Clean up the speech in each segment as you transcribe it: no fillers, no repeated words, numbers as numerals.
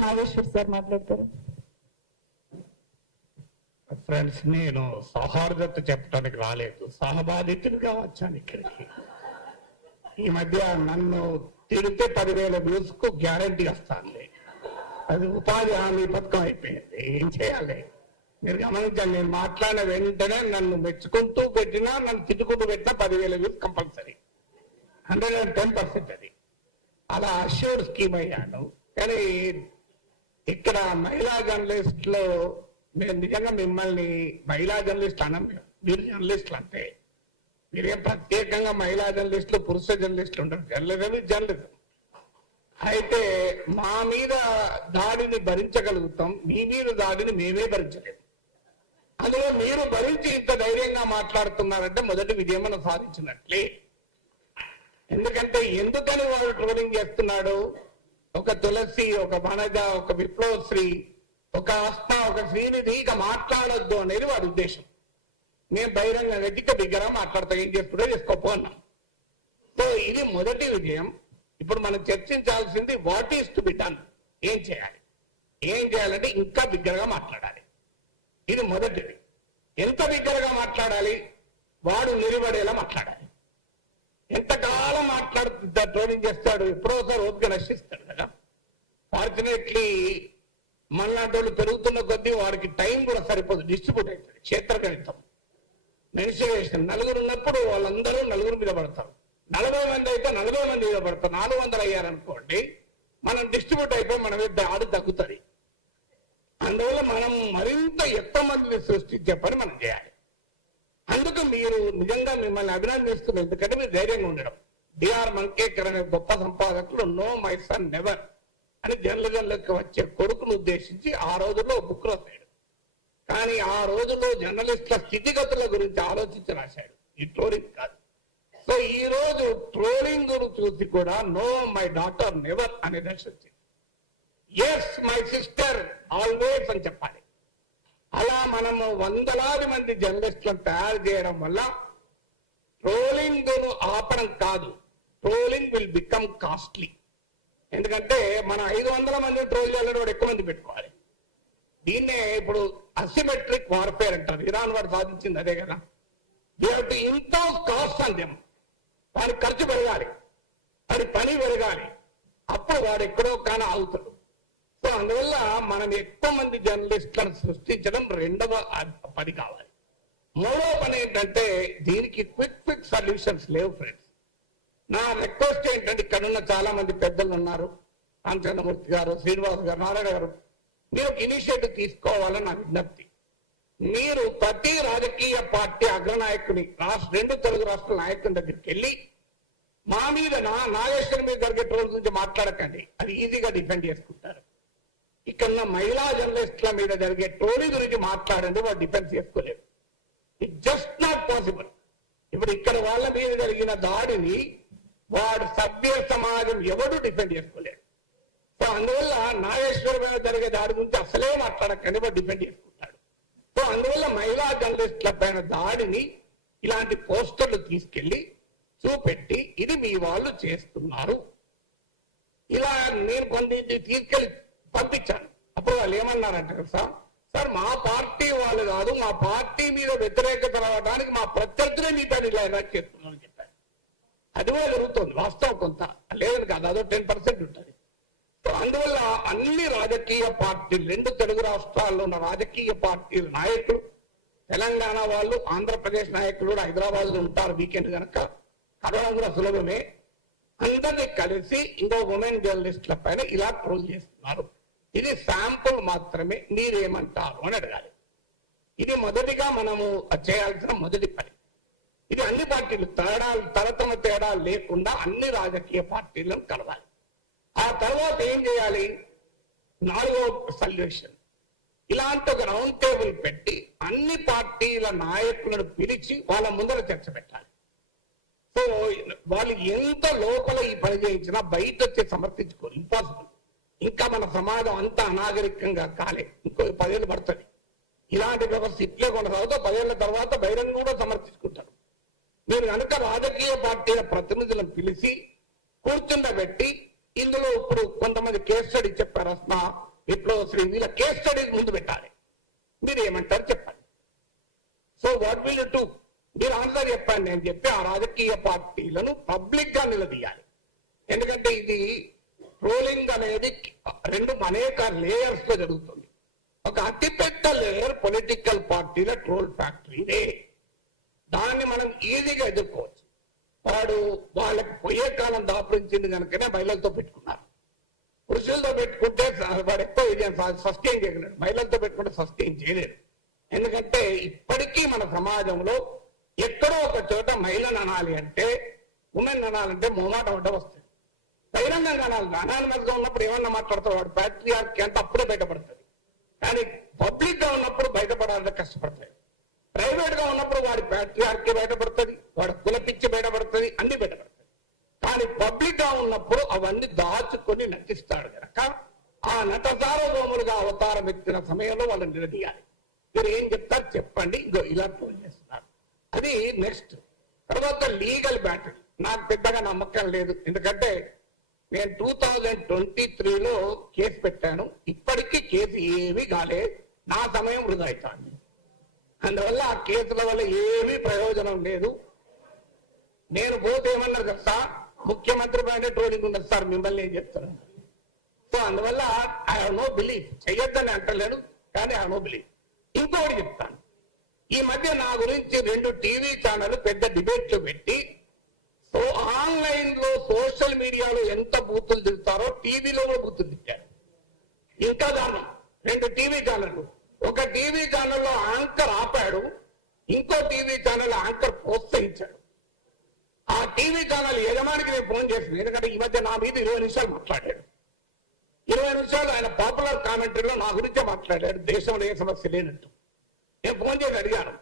Nageshwar sir మాట్లాడతారు. Friends, నేను సౌహార్దత చెప్పడానికి రాలేదు, సహబాధితుడిగా వచ్చాను ఇక్కడికి. ఈ మధ్య నన్ను తిరిగితే 10,000 వ్యూస్ కు గ్యారంటీ వస్తానులే. అది ఉపాధి హామీ పథకం అయిపోయింది. ఏం చేయాలి మీరు గమనించండి. నేను మాట్లాడిన వెంటనే నన్ను మెచ్చుకుంటూ పెట్టినా, నన్ను తిట్టుకుంటూ పెట్టినా 10,000 వ్యూస్ కంపల్సరీ, 110%. అది అలా అష్యూర్ స్కీమ్ అయ్యాను. కానీ ఇక్కడ మహిళా జర్నలిస్ట్ లో మేము నిజంగా మిమ్మల్ని మహిళా జర్నలిస్ట్ అనం. మీరు జర్నలిస్టులు అంటే మీరేం ప్రత్యేకంగా మహిళా జర్నలిస్టులు పురుష జర్నలిస్టులు ఉంటారు. జర్నలిజం అయితే మా మీద దాడిని భరించగలుగుతాం, మీ మీద దాడిని మేమే భరించలేము. అందులో మీరు భరించి ఇంత ధైర్యంగా మాట్లాడుతున్నారంటే మొదటి విజయం మనం సాధించినట్లే. ఎందుకంటే ఎందుకని వాడు ట్రోలింగ్ చేస్తున్నాడు? ఒక తులసి, ఒక వనజ, ఒక విప్లవశ్రీ, ఒక ఆస్మా, ఒక శ్రీనిధి ఇక మాట్లాడొద్దు అనేది వాడి ఉద్దేశం. మేము బహిరంగ గట్టిగా బిగ్గరగా మాట్లాడతాం, ఏం చేస్తుందో చేసుకోపో అన్నాం. సో ఇది మొదటి విజయం. ఇప్పుడు మనం చర్చించాల్సింది what is to be done. ఏం చేయాలి? ఏం చేయాలంటే ఇంకా బిగ్గరగా మాట్లాడాలి. ఇది మొదటిది. ఎంత బిగ్గరగా మాట్లాడాలి? వాడు నిలబడేలా మాట్లాడాలి. ఎంతకాలం మాట్లాడుతుందా ట్రోలింగ్ చేస్తాడు, ఎప్పుడోసారి ఓపిక నశిస్తాడు కదా. ఫార్చునేట్లీ మనలాంటి వాళ్ళు పెరుగుతున్న కొద్దీ వాడికి టైం కూడా సరిపోదు, డిస్ట్రిబ్యూట్ అవుతుంది. క్షేత్రగణితం, మెన్సురేషన్, నలుగురు ఉన్నప్పుడు వాళ్ళందరూ నలుగురు మీద పడతారు. 40 మంది అయితే 40 మంది మీద పడతారు. 400 అయ్యారనుకోండి, మనం డిస్ట్రిబ్యూట్ అయిపోయి మన మీద ఆడు తగ్గుతుంది. అందువల్ల మనం మరింత ఎక్కువ మందిని సృష్టించే పని మనం చేయాలి. అందుకు మీరు నిజంగా మిమ్మల్ని అభినందిస్తున్నారు. ఎందుకంటే మీరు ధైర్యంగా ఉండడం. డిఆర్ మంకేకర్ అనే గొప్ప సంపాదకులు నో మై సన్ నెవర్ అని జర్నలిజంలోకి వచ్చే కొడుకును ఉద్దేశించి ఆ రోజుల్లో బుక్ రాశాడు. కానీ ఆ రోజుల్లో జర్నలిస్టుల స్థితిగతుల గురించి ఆలోచించి రాశాడు, ఈ ట్రోలింగ్ కాదు. సో ఈ రోజు ట్రోలింగ్ చూసి కూడా నో మై డాటర్ నెవర్ అనే దశ వచ్చింది. ఎస్ మై సిస్టర్ ఆల్వేస్ అని చెప్పాలి. అలా మనము వందలాది మంది జర్నలిస్టులను తయారు చేయడం వల్ల ట్రోలింగ్ ను ఆపడం కాదు, ట్రోలింగ్ విల్ బికమ్ కాస్ట్లీ. ఎందుకంటే మనం 500 మంది ట్రోల్ చేయాలని వాడు ఎక్కువ మంది పెట్టుకోవాలి. దీన్నే ఇప్పుడు అసిమెట్రిక్ వార్ఫేర్ అంటారు. ఇరాన్ వాడు సాధించింది అదే కదా. We have to impose cost on them. వాడికి ఖర్చు పెరగాలి, వాడి పని పెరగాలి, అప్పుడు వాడు ఎక్కడో కానీ ఆగుతాడు. సో అందువల్ల మనం ఎక్కువ మంది జర్నలిస్టులను సృష్టించడం రెండవ పని కావాలి. మూడవ పని ఏంటంటే దీనికి క్విక్ ఫిక్స్ సొల్యూషన్స్ లేవు ఫ్రెండ్స్. నా రిక్వెస్ట్ ఏంటంటే ఇక్కడ ఉన్న చాలా మంది పెద్దలు ఉన్నారు, రామచంద్రమూర్తి గారు, శ్రీనివాస్ గారు, నారాయణ గారు, మీరు ఇనిషియేటివ్ తీసుకోవాలని నా విజ్ఞప్తి. మీరు ప్రతి రాజకీయ పార్టీ అగ్రనాయకుని 2 తెలుగు రాష్ట్రాల నాయకుల దగ్గరికి వెళ్ళి మా మీద నాగేశ్వర్ మీద జరిగే ట్రోల్ గురించి మాట్లాడకండి, అది ఈజీగా డిఫెండ్ చేసుకుంటారు. ఇక్కడ మహిళా జర్నలిస్టుల మీద జరిగే ట్రోలింగ్ గురించి మాట్లాడండి, వాడు డిఫెన్స్ చేసుకోలేదు. It just not possible. ఇప్పుడు ఇక్కడ వాళ్ళ మీద జరిగిన దాడిని వాడు సభ్య సమాజం ఎవడు డిఫెండ్ చేసుకోలేడు. సో అందువల్ల నాగేశ్వర్ మీద జరిగే దాడి గురించి అసలే మాట్లాడకండి, వాడు డిఫెండ్ చేసుకుంటాడు. సో అందువల్ల మహిళా జర్నలిస్టుల పైన దాడిని ఇలాంటి పోస్టర్లు తీసుకెళ్లి చూపెట్టి ఇది మీ వాళ్ళు చేస్తున్నారు, ఇలా నేను కొన్ని తీసుకెళ్లి పంపించాను. అప్పుడు వాళ్ళు ఏమన్నారంటే సార్ మా పార్టీ వాళ్ళు కాదు, మా పార్టీ మీద వ్యతిరేకత రావడానికి మా ప్రత్యర్థులే మీ పైన ఇలా ఎలా చేస్తున్నారని చెప్పారు. అది కూడా జరుగుతుంది వాస్తవం, కొంత లేదని కాదు, అదో 10% ఉంటుంది. సో అందువల్ల అన్ని రాజకీయ పార్టీలు, 2 తెలుగు రాష్ట్రాల్లో ఉన్న రాజకీయ పార్టీల నాయకులు, తెలంగాణ వాళ్ళు, ఆంధ్రప్రదేశ్ నాయకులు కూడా హైదరాబాద్ లో ఉంటారు వీకెండ్ కనుక కలవడం కూడా సులభమే. అందరినీ కలిసి ఇంకో ఉమెన్ జర్నలిస్టుల పైన ఇలా ట్రోల్ చేస్తున్నారు, ఇది శాంపుల్ మాత్రమే, మీరేమంటారు అని అడగాలి. ఇది మొదటిగా మనము చేయాల్సిన మొదటి పని. ఇది అన్ని పార్టీలు తరతమ తేడా లేకుండా అన్ని రాజకీయ పార్టీలను కలవాలి. ఆ తర్వాత ఏం చేయాలి? 4వ సొల్యూషన్, ఇలాంటి ఒక రౌండ్ టేబుల్ పెట్టి అన్ని పార్టీల నాయకులను పిలిచి వాళ్ళ ముందర చర్చ పెట్టాలి. సో వాళ్ళు ఎంత లోపల ఈ పని చేయించినా బయట వచ్చి సమర్థించుకోరు, ఇంపాసిబుల్. ఇంకా మన సమాజం అంతా అనాగరికంగా కాలే, ఇంకో 10 ఏళ్ళు పడుతుంది. ఇలాంటి వ్యవస్థ ఇట్లే కొనసాగుతూ 10 ఏళ్ల తర్వాత బహిరంగ కూడా సమర్థించుకుంటారు. మీరు కనుక రాజకీయ పార్టీల ప్రతినిధులను పిలిచి కూర్చుండబెట్టి ఇందులో ఇప్పుడు కొంతమంది కేస్ స్టడీ చెప్పారు. విప్లవశ్రీ వీళ్ళ కేస్ స్టడీస్ ముందు పెట్టాలి. మీరు ఏమంటారు చెప్పండి. So what will you do? మీరు ఆన్సర్ చెప్పండి. నేను చెప్పి ఆ రాజకీయ పార్టీలను పబ్లిక్ గా నిలదీయాలి. ఎందుకంటే ఇది ట్రోలింగ్ అనేది రెండు అనేక లేయర్స్ లో జరుగుతుంది. ఒక అతిపెద్ద లేయర్ పొలిటికల్ పార్టీల ట్రోల్ ఫ్యాక్టరీనే. దాన్ని మనం ఈజీగా ఎదుర్కోవచ్చు. వాళ్ళకి పోయే కాలం దాపురించింది కనుకనే మహిళలతో పెట్టుకున్నారు. పురుషులతో పెట్టుకుంటే వాడు ఎక్కువ విజయం సస్టైన్ చేయగలడు. మహిళలతో పెట్టుకుంటే సస్టైన్ చేయలేరు. ఎందుకంటే ఇప్పటికీ మన సమాజంలో ఎక్కడో ఒక చోట మహిళను అనాలి అంటే, ఉమెన్ అనాలంటే మొహమాటం అంటే వస్తుంది. బహిరంగంగా అనాలి. అనానిమస్ గా ఉన్నప్పుడు ఏమన్నా మాట్లాడతాడు వాడు ప్యాట్రియార్కీ అంటే అప్పుడే బయటపడుతుంది. కానీ పబ్లిక్ గా ఉన్నప్పుడు బయటపడాలంటే కష్టపడతాయి. ప్రైవేట్ గా ఉన్నప్పుడు వాడి ప్యాట్రియార్కీ బయటపడుతుంది, వాడి కులపిచ్చి బయటపడుతుంది, అన్ని బయటపడుతుంది. కానీ పబ్లిక్ గా ఉన్నప్పుడు అవన్నీ దాచుకొని నటిస్తాడు కనుక ఆ నట సార్వభౌములుగా అవతారం ఎత్తిన సమయంలో వాళ్ళని నిలదీయాలి. మీరు ఏం చెప్తారు చెప్పండి. ఇంకో ఇలా ట్రోల్ చేస్తున్నారు. అది నెక్స్ట్. తర్వాత లీగల్ బ్యాటిల్ నాకు పెద్దగా నమ్మకం లేదు. ఎందుకంటే నేను 2023లో కేసు పెట్టాను. ఇప్పటికీ కేసు ఏమీ కాలే. నా సమయం వృధా అవుతుంది. అందువల్ల ఆ కేసుల వల్ల ఏమీ ప్రయోజనం లేదు. నేను పోతే ఏమన్నారు కదా సార్, ముఖ్యమంత్రి పైన ట్రోలింగ్ ఉండదు సార్, మిమ్మల్ని ఏం చెప్తాను. సో అందువల్ల ఐ హావ్ నో బిలీఫ్. చెయ్యొద్దని అంటలేను, కానీ ఐ హావ్ నో బిలీఫ్. ఇంకొకటి చెప్తాను. ఈ మధ్య నా గురించి 2 టీవీ ఛానల్ పెద్ద డిబేట్లు పెట్టి, సో ఆన్లైన్ లో సోషల్ మీడియాలో ఎంత బూతులు తిరుగుతారో టీవీలో కూడా బూతులు తిట్టారు. ఇంకా దారుణం. 2 టీవీ ఛానళ్ళు. ఒక టీవీ ఛానల్లో యాంకర్ ఆపాడు, ఇంకో టీవీ ఛానల్ యాంకర్ ప్రోత్సహించాడు. ఆ టీవీ ఛానల్ యజమానికి నేను ఫోన్ చేసింది. ఎందుకంటే ఈ మధ్య నా మీద 20 నిమిషాలు మాట్లాడాడు. 20 నిమిషాలు ఆయన పాపులర్ కామెంటరీలో నా గురించే మాట్లాడాడు, దేశంలో ఏ సమస్య లేనట్టు. నేను ఫోన్ చేసి అడిగాను,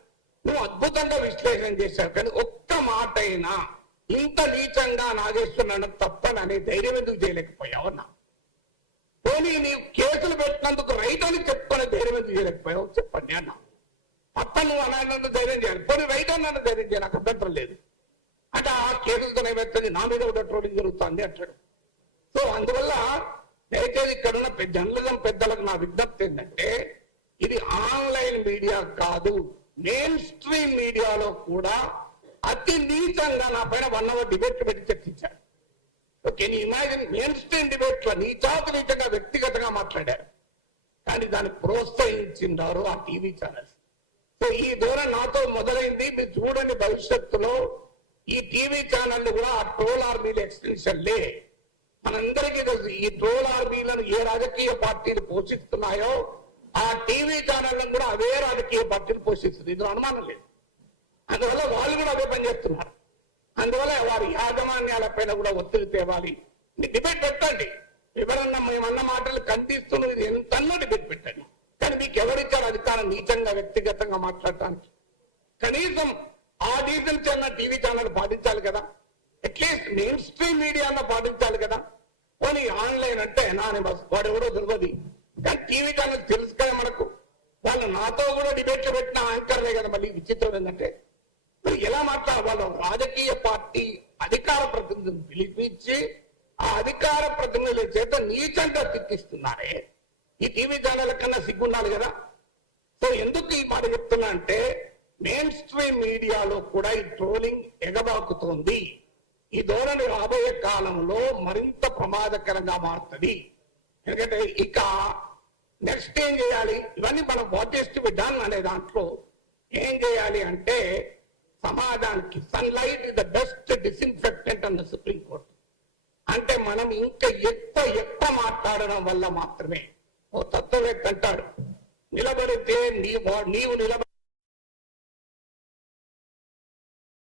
నువ్వు అద్భుతంగా విశ్లేషణ చేశావు, కానీ ఒక్క మాట అయినా ఇంత నీచంగా నాగేశ్వరరావు తప్పని అనే ధైర్యం ఎందుకు చేయలేకపోయావు అన్నా. పోనీ నీవు కేసులు పెట్టినందుకు రైట్ అని చెప్పుకునే ధైర్యం ఎందుకు చేయలేకపోయావు చెప్పండి అన్నా. తప్ప నువ్వు అన్నందుకు ధైర్యం చేయాలి. పోనీ రైట్ అన్న ధైర్యం చేయాలి, నాకు అభ్యంతరం లేదు. అంటే ఆ కేసులతో ఏమవుతుంది, నా మీద కూడా ట్రోలింగ్ జరుగుతుంది అంటాడు. సో అందువల్ల దయచేసి ఇక్కడున్న జర్నలిజం పెద్దలకు నా విజ్ఞప్తి ఏంటంటే, ఇది ఆన్లైన్ మీడియా కాదు, మెయిన్ స్ట్రీమ్ మీడియాలో కూడా అతి నీచంగా నా పైన 1 hour డిబేట్ పెట్టి చర్చించాడు. Can you imagine? Mainstream debate లో నీచంగా వ్యక్తిగతంగా మాట్లాడారు, కానీ దాన్ని ప్రోత్సహించినారు ఆ టీవీ ఛానల్స్. సో ఈ దూరం నాతో మొదలైంది. మీరు చూడండి, భవిష్యత్తులో ఈ టీవీ ఛానల్ కూడా ఆ ట్రోల్ ఆర్మీల ఎక్స్టెన్షన్లే. మనందరికీ తెలుసు ఈ ట్రోల్ ఆర్మీలను ఏ రాజకీయ పార్టీలు పోషిస్తున్నాయో ఆ టీవీ ఛానళ్లను కూడా అవే రాజకీయ పార్టీలు పోషిస్తుంది. ఇందులో అనుమానం లేదు. అందువల్ల వాళ్ళు కూడా అదే పని చేస్తున్నారు. అందువల్ల వారి యాజమాన్యాల పైన కూడా ఒత్తిడి తేవాలి. డిబేట్ పెట్టండి. ఎవరన్నా మేమన్న మాటలు కనిపిస్తూ ఇది ఎంతన్నా డిబేట్ పెట్టండి. కానీ మీకు ఎవరిచ్చారు అధికారం నీచంగా వ్యక్తిగతంగా మాట్లాడటానికి? కనీసం ఆ డీసెన్సీ అన్న టీవీ ఛానల్ పాటించాలి కదా. అట్లీస్ట్ మెయిన్ స్ట్రీమ్ మీడియా అన్న పాటించాలి కదా. పోనీ ఆన్లైన్ అంటే అనానిమస్, వాడు ఎవడో తెలియదు. కానీ టీవీ ఛానల్ తెలుసు కదా మనకు. వాళ్ళు నాతో కూడా డిబేట్లు పెట్టిన యాంకర్లే కదా. మళ్ళీ విచిత్రం ఏంటంటే, మరి ఎలా మాట్లాడాలి? వాళ్ళు రాజకీయ పార్టీ అధికార ప్రతినిధులను పిలిపించి ఆ అధికార ప్రతినిధుల చేత నీచంగా తిట్టిస్తున్నారే. ఈ టీవీ ఛానల్ కన్నా సిగ్గుండాలి కదా. సో ఎందుకు ఈ మాట చెప్తున్నా అంటే, మెయిన్ స్ట్రీమ్ మీడియాలో కూడా ఈ ట్రోలింగ్ ఎగబాకుతోంది. ఈ ధోరణి రాబోయే కాలంలో మరింత ప్రమాదకరంగా మారుతుంది. ఎందుకంటే ఇక నెక్స్ట్ ఏం చేయాలి? ఇవన్నీ మనం what is to be done అనే దాంట్లో ఏం చేయాలి అంటే, సమాజానికి sunlight is the best disinfectant అన్న సుప్రీం కోర్టు. అంటే మనం ఇంకా ఎక్కువ మాట్లాడడం వల్ల మాత్రమే. ఓ తత్వవేత్త అంటాడు, నిలబడితే నీవు నిలబడి